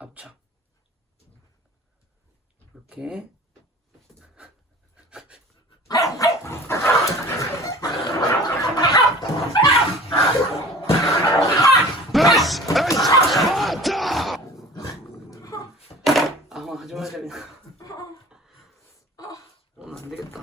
압착 이렇게. 하지 말자 그냥. 오늘 안 되겠다.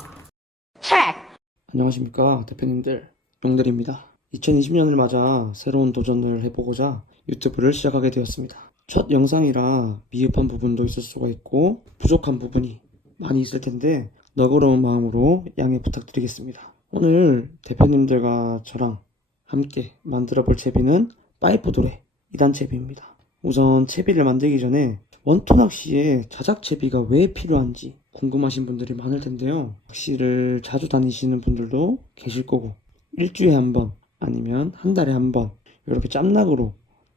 안녕하십니까 대표님들, 용들입니다. 2020년을 맞아 새로운 도전을 해보고자 유튜브를 시작하게 되었습니다. 첫 영상이라 미흡한 부분도 있을 수가 있고 부족한 부분이 많이 있을 텐데 너그러운 마음으로 양해 부탁드리겠습니다. 오늘 대표님들과 저랑 함께 만들어 볼 채비는 파이프 도레 2단 채비입니다. 우선 채비를 만들기 전에 원투 낚시에 자작 채비가 왜 필요한지 궁금하신 분들이 많을 텐데요. 낚시를 자주 다니시는 분들도 계실 거고, 일주일에 한 번 아니면 한 달에 한 번 이렇게 짬낚으로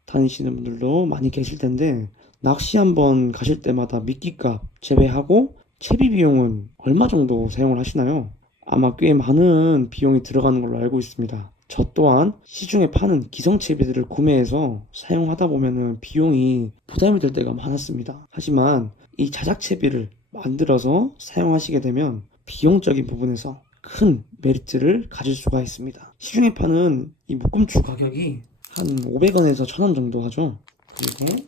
다니시는 분들도 많이 계실 텐데, 낚시 한 번 가실 때마다 미끼값 제외하고 채비 비용은 얼마 정도 사용을 하시나요? 아마 꽤 많은 비용이 들어가는 걸로 알고 있습니다. 저 또한 시중에 파는 기성채비들을 구매해서 사용하다 보면은 비용이 부담이 될 때가 많았습니다. 하지만 이 자작채비를 만들어서 사용하시게 되면 비용적인 부분에서 큰 메리트를 가질 수가 있습니다. 시중에 파는 이 묶음줄 가격이 한 500원에서 1000원 정도 하죠. 그리고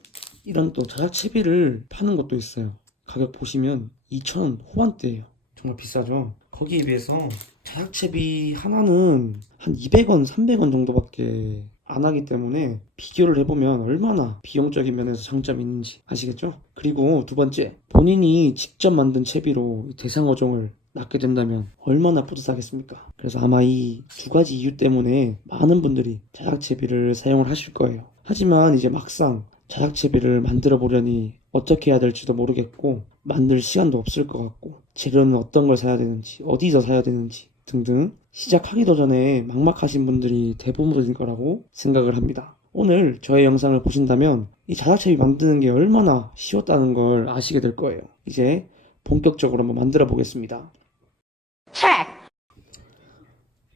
이런 또 자작채비를 파는 것도 있어요. 가격 보시면 2000원 후반대예요. 정말 비싸죠. 거기에 비해서 자작채비 하나는 한 200원, 300원 정도밖에 안 하기 때문에 비교를 해보면 얼마나 비용적인 면에서 장점이 있는지 아시겠죠? 그리고 두 번째, 본인이 직접 만든 채비로 대상어종을 낚게 된다면 얼마나 뿌듯하겠습니까? 그래서 아마 이 두 가지 이유 때문에 많은 분들이 자작채비를 사용을 하실 거예요. 하지만 이제 막상 자작채비를 만들어 보려니 어떻게 해야 될지도 모르겠고 만들 시간도 없을 것 같고 재료는 어떤 걸 사야 되는지 어디서 사야 되는지 등등 시작하기도 전에 막막하신 분들이 대부분일 거라고 생각을 합니다. 오늘 저의 영상을 보신다면 이 자작채비 만드는 게 얼마나 쉬웠다는 걸 아시게 될 거예요. 이제 본격적으로 한번 만들어 보겠습니다.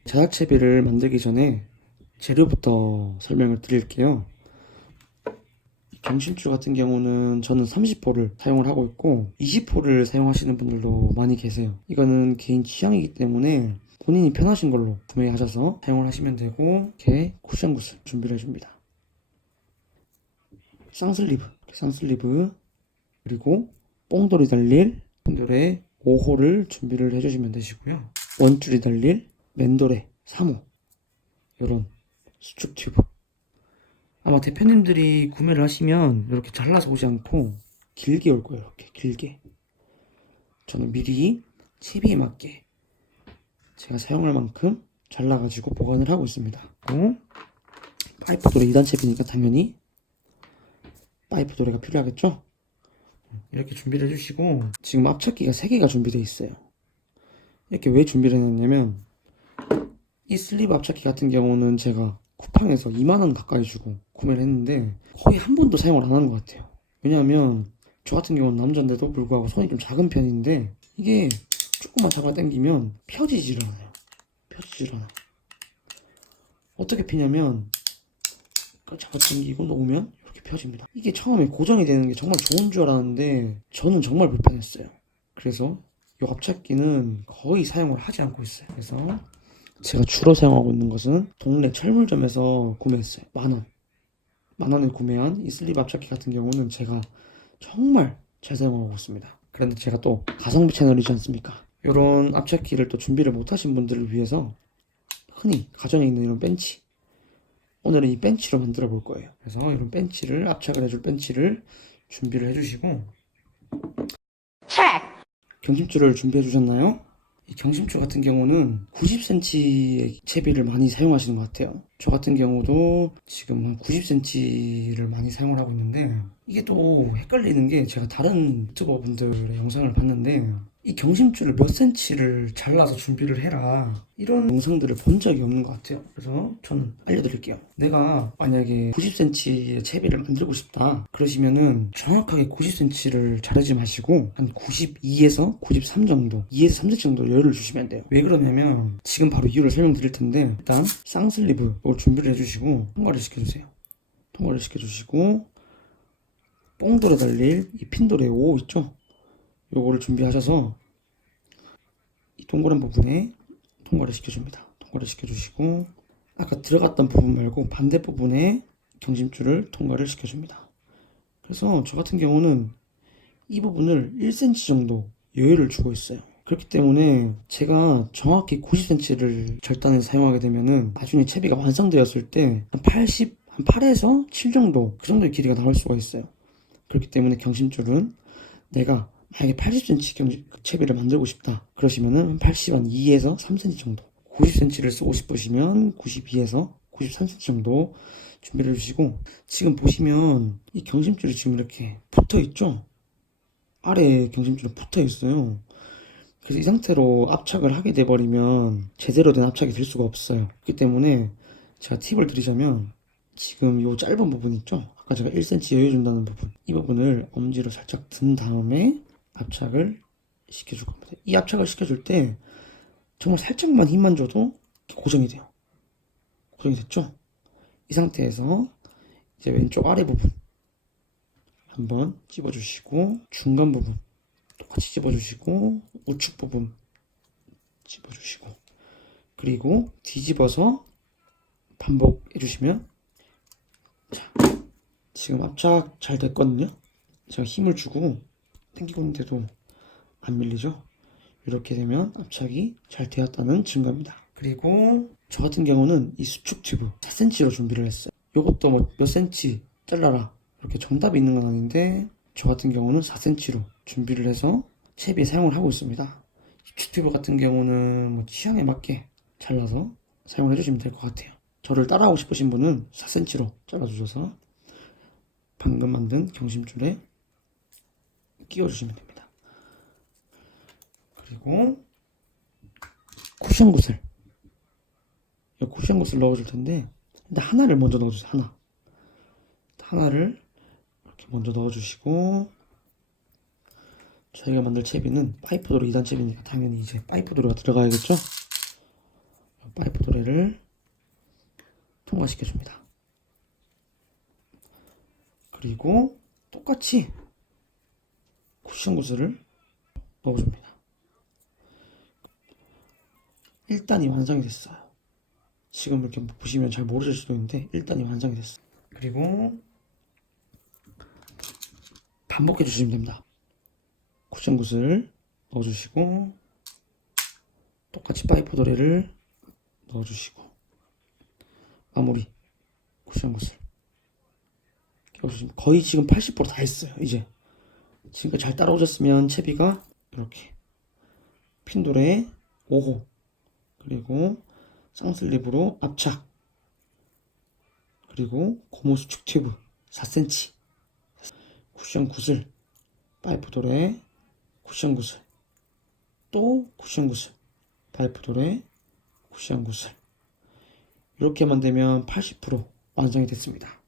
자작채비를 만들기 전에 재료부터 설명을 드릴게요. 경심줄 같은 경우는 저는 30호를 사용을 하고 있고 20호를 사용하시는 분들도 많이 계세요. 이거는 개인 취향이기 때문에 본인이 편하신 걸로 구매하셔서 사용을 하시면 되고, 이렇게 쿠션 굿을 준비를 해줍니다. 쌍슬리브 그리고 뽕돌이 달릴 뽕돌에 5호를 준비를 해주시면 되시고요. 원줄이 달릴 맨돌에 3호, 이런 수축 튜브. 아마 대표님들이 구매를 하시면 이렇게 잘라서 오지 않고 길게 올 거예요. 이렇게 길게. 저는 미리 채비에 맞게 제가 사용할 만큼 잘라가지고 보관을 하고 있습니다. 파이프 도레 2단 채비니까 당연히 파이프 도레가 필요하겠죠? 이렇게 준비를 해주시고, 지금 압착기가 3개가 준비되어 있어요. 이렇게 왜 준비를 해놨냐면, 이 슬리브 압착기 같은 경우는 제가 쿠팡에서 2만원 가까이 주고 구매를 했는데 거의 한 번도 사용을 안 하는 것 같아요. 왜냐하면 저 같은 경우는 남자인데도 불구하고 손이 좀 작은 편인데 이게 조금만 잡아 당기면 펴지질 않아요. 어떻게 피냐면 잡아 당기고 놓으면 이렇게 펴집니다. 이게 처음에 고정이 되는 게 정말 좋은 줄 알았는데 저는 정말 불편했어요. 그래서 이 압착기는 거의 사용을 하지 않고 있어요. 그래서 제가 주로 사용하고 있는 것은 동네 철물점에서 구매했어요. 만원에 구매한 이 슬립 압착기 같은 경우는 제가 정말 잘 사용하고 있습니다. 그런데 제가 또 가성비 채널이지 않습니까? 이런 압착기를 또 준비를 못하신 분들을 위해서 흔히 가정에 있는 이런 벤치, 오늘은 이 벤치로 만들어 볼 거예요. 그래서 이런 벤치를, 압착을 해줄 벤치를 준비를 해주시고, 경심줄을 준비해 주셨나요? 이 경심줄 같은 경우는 90cm의 채비를 많이 사용하시는 것 같아요. 저 같은 경우도 지금 한 90cm를 많이 사용을 하고 있는데, 이게 또 헷갈리는 게 제가 다른 유튜버 분들의 영상을 봤는데 이 경심줄을 몇 cm를 잘라서 준비를 해라, 이런 영상들을 본 적이 없는 것 같아요. 그래서 저는 알려드릴게요. 내가 만약에 90cm의 채비를 만들고 싶다 그러시면은 정확하게 90cm를 자르지 마시고 한 92에서 93 정도, 2에서 3cm 정도 여유를 주시면 돼요. 왜 그러냐면 지금 바로 이유를 설명드릴 텐데, 일단 쌍슬리브 준비를 해주시고 통과를 시켜주세요. 통과를 시켜주시고 뽕돌에 달릴 이 핀돌의 5 있죠? 요거를 준비하셔서 이 동그란 부분에 통과를 시켜줍니다. 통과를 시켜주시고 아까 들어갔던 부분 말고 반대 부분에 경심줄을 통과를 시켜줍니다. 그래서 저 같은 경우는 이 부분을 1cm 정도 여유를 주고 있어요. 그렇기 때문에 제가 정확히 90cm를 절단해서 사용하게 되면은 나중에 채비가 완성되었을 때 한 80, 한 8에서 7 정도 그 정도의 길이가 나올 수가 있어요. 그렇기 때문에 경심줄은 내가 만약에 80cm 채비를 만들고 싶다 그러시면은 80, 한 2에서 3cm 정도, 90cm를 쓰고 싶으시면 92에서 93cm 정도 준비를 해주시고, 지금 보시면 이 경심줄이 지금 이렇게 붙어 있죠? 아래에 경심줄이 붙어 있어요. 그래서 이 상태로 압착을 하게 돼버리면 제대로 된 압착이 될 수가 없어요. 그렇기 때문에 제가 팁을 드리자면, 지금 이 짧은 부분 있죠? 아까 제가 1cm 여유 준다는 부분, 이 부분을 엄지로 살짝 든 다음에 압착을 시켜줄 겁니다. 이 압착을 시켜줄 때 정말 살짝만 힘만 줘도 고정이 돼요. 고정이 됐죠? 이 상태에서 이제 왼쪽 아래 부분 한번 찝어주시고, 중간 부분 똑같이 찝어주시고, 우측 부분 찝어주시고, 그리고 뒤집어서 반복해주시면, 자, 지금 압착 잘 됐거든요. 제가 힘을 주고 당기고 있는데도 안 밀리죠. 이렇게 되면 압착이 잘 되었다는 증거입니다. 그리고 저 같은 경우는 이 수축 튜브 4cm로 준비를 했어요. 요것도 뭐 몇 cm 잘라라 이렇게 정답이 있는 건 아닌데, 저 같은 경우는 4cm로 준비를 해서 채비에 사용을 하고 있습니다. 수축 튜브 같은 경우는 뭐 취향에 맞게 잘라서 사용을 해주시면 될 것 같아요. 저를 따라하고 싶으신 분은 4cm로 잘라주셔서 방금 만든 경심줄에 끼워주시면 됩니다. 그리고 쿠션 굿을, 이 쿠션 굿을 넣어줄 텐데, 일단 하나를 먼저 넣어주세요. 하나를 이렇게 먼저 넣어주시고, 저희가 만들 채비는 파이프 도레 2단 채비니까 당연히 이제 파이프 도레가 들어가야겠죠. 파이프 도레를 통과시켜줍니다. 그리고 똑같이 쿠션 구슬을 넣어줍니다. 1단이 완성이 됐어요. 지금 이렇게 보시면 잘 모르실 수도 있는데 1단이 완성이 됐어요. 그리고 반복해 주시면 됩니다. 쿠션 구슬 넣어주시고, 똑같이 파이프 도레를 넣어주시고, 마무리 쿠션 구슬 끼워주시면 거의 지금 80%다 했어요. 이제 지금까지 잘 따라오셨으면 채비가 이렇게 핀돌에 5호, 그리고 쌍슬립으로 압착, 그리고 고무 수축 튜브 4cm, 쿠션 구슬, 파이프 돌에 쿠션 구슬, 또 쿠션 구슬, 파이프 돌에 쿠션 구슬, 이렇게만 되면 80% 완성이 됐습니다.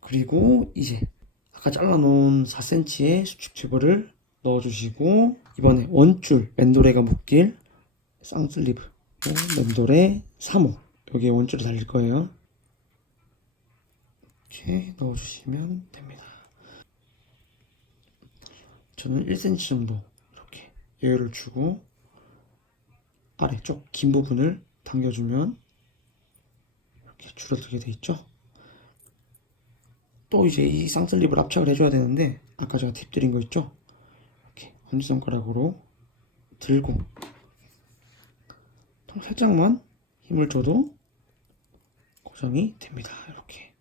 그리고 이제 아까 잘라놓은 4cm의 수축 튜브를 넣어주시고, 이번에 원줄 맨도레가 묶일 쌍슬리브 맨도레 3호, 여기에 원줄이 달릴 거예요. 이렇게 넣어주시면 됩니다. 저는 1cm 정도 이렇게 여유를 주고 아래쪽 긴 부분을 당겨주면 이렇게 줄어들게 돼 있죠. 또 이제 이 쌍슬립을 압착을 해줘야 되는데, 아까 제가 팁 드린 거 있죠? 이렇게 엄지손가락으로 들고 살짝만 힘을 줘도 고정이 됩니다. 이렇게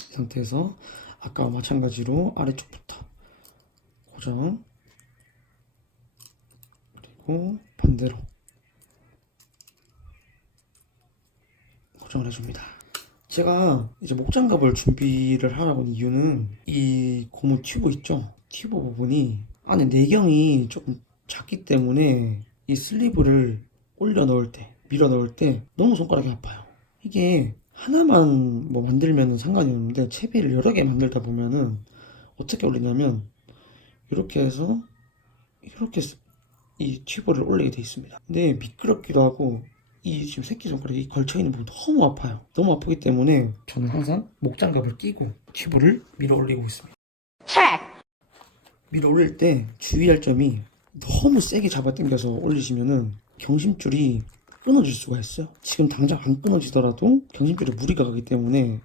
이 상태에서 아까와 마찬가지로 아래쪽부터 고정, 그리고 반대로 고정을 해줍니다. 제가 이제 목장갑을 준비를 하라고 한 이유는 이 고무 튜브 있죠? 튜브 부분이 안에 내경이 조금 작기 때문에 이 슬리브를 올려 넣을 때, 밀어 넣을 때 너무 손가락이 아파요. 이게 하나만 뭐 만들면 상관이 없는데, 채비를 여러 개 만들다 보면은 어떻게 올리냐면 이렇게 해서 이렇게 이 튜브를 올리게 돼 있습니다. 근데 미끄럽기도 하고 이 지금 새끼손가락이 걸쳐있는 부분 너무 아파요. 너무 아프기 때문에 저는 항상 목장갑을 끼고 튜브를 밀어 올리고 있습니다. 밀어 올릴 때 주의할 점이 너무 세게 잡아당겨서 올리시면은 경심줄이 끊어질 수가 있어요. 지금 당장 안 끊어지더라도 경심줄에 무리가 가기 때문에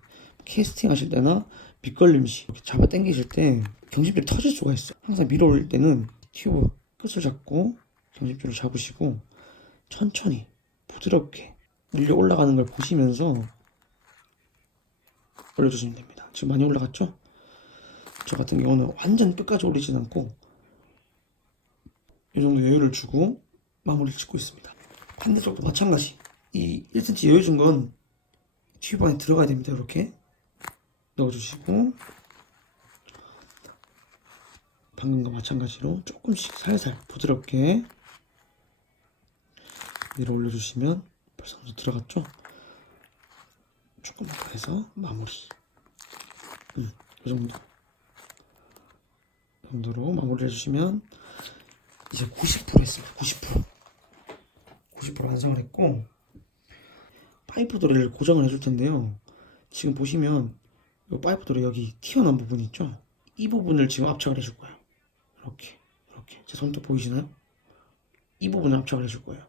캐스팅 하실 때나 밑걸림 시 이렇게 잡아당기실 때 경심줄이 터질 수가 있어요. 항상 밀어 올릴 때는 튜브 끝을 잡고 경심줄을 잡으시고 천천히 부드럽게 밀려 올라가는 걸 보시면서 올려주시면 됩니다. 지금 많이 올라갔죠? 저 같은 경우는 완전 끝까지 올리진 않고 이 정도 여유를 주고 마무리를 짓고 있습니다. 반대쪽도 마찬가지. 이 1cm 여유 준 건 튜브 안에 들어가야 됩니다. 이렇게 넣어주시고 방금과 마찬가지로 조금씩 살살 부드럽게 밀어 올려주시면 벌써 어느 들어갔죠? 조금만 더 해서 마무리. 이 정도로 마무리를 해주시면 이제 90% 했습니다. 90% 완성을 했고 파이프 도래를 고정을 해줄 텐데요. 지금 보시면 이 파이프 도래 여기 튀어나온 부분이 있죠? 이 부분을 지금 압착을 해줄 거예요. 이렇게 제 손톱 보이시나요? 이 부분을 압착을 해줄 거예요.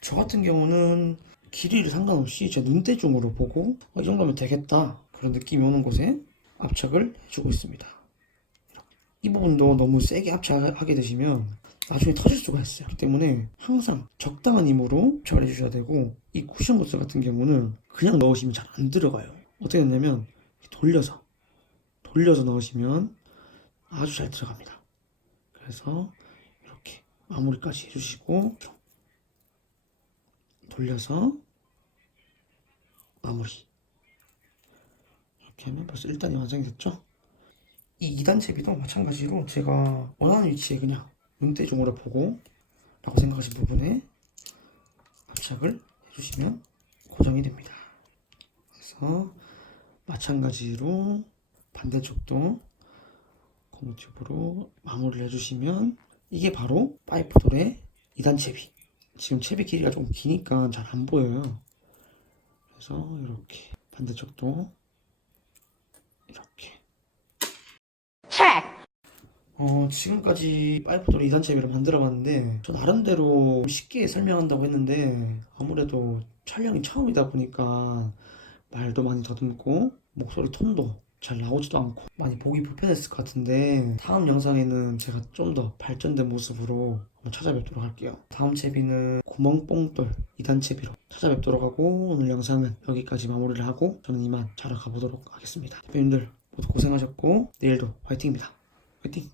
저 같은 경우는 길이를 상관없이 제 눈대중으로 보고 이 정도면 되겠다 그런 느낌이 오는 곳에 압착을 해주고 있습니다. 이 부분도 너무 세게 압착하게 되시면 나중에 터질 수가 있어요. 그렇기 때문에 항상 적당한 힘으로 압착을 해주셔야 되고 이 쿠션 보스 같은 경우는 그냥 넣으시면 잘 안 들어가요. 어떻게 했냐면 돌려서 넣으시면 아주 잘 들어갑니다. 그래서 이렇게 마무리까지 해주시고 돌려서 마무리 이렇게 하면 벌써 1단이 완성이 됐죠? 이 2단 채비도 마찬가지로 제가 원하는 위치에 그냥 눈대중으로 보고 라고 생각하신 부분에 압착을 해주시면 고정이 됩니다. 그래서 마찬가지로 반대쪽도 고무 튜브로 마무리를 해주시면 이게 바로 파이프 돌의 2단 채비. 지금 채비 길이가 좀 기니까 잘 안 보여요. 그래서 이렇게 반대쪽도 이렇게 지금까지 파이프돌 2단 채비를 만들어봤는데 저 나름대로 쉽게 설명한다고 했는데 아무래도 촬영이 처음이다 보니까 말도 많이 더듬고 목소리 톤도 잘 나오지도 않고 많이 보기 불편했을 것 같은데 다음 영상에는 제가 좀 더 발전된 모습으로 한번 찾아뵙도록 할게요. 다음 채비는 구멍뽕돌 2단 채비로 찾아뵙도록 하고 오늘 영상은 여기까지 마무리를 하고 저는 이만 자러 가보도록 하겠습니다. 대표님들 모두 고생하셨고 내일도 화이팅입니다. 화이팅!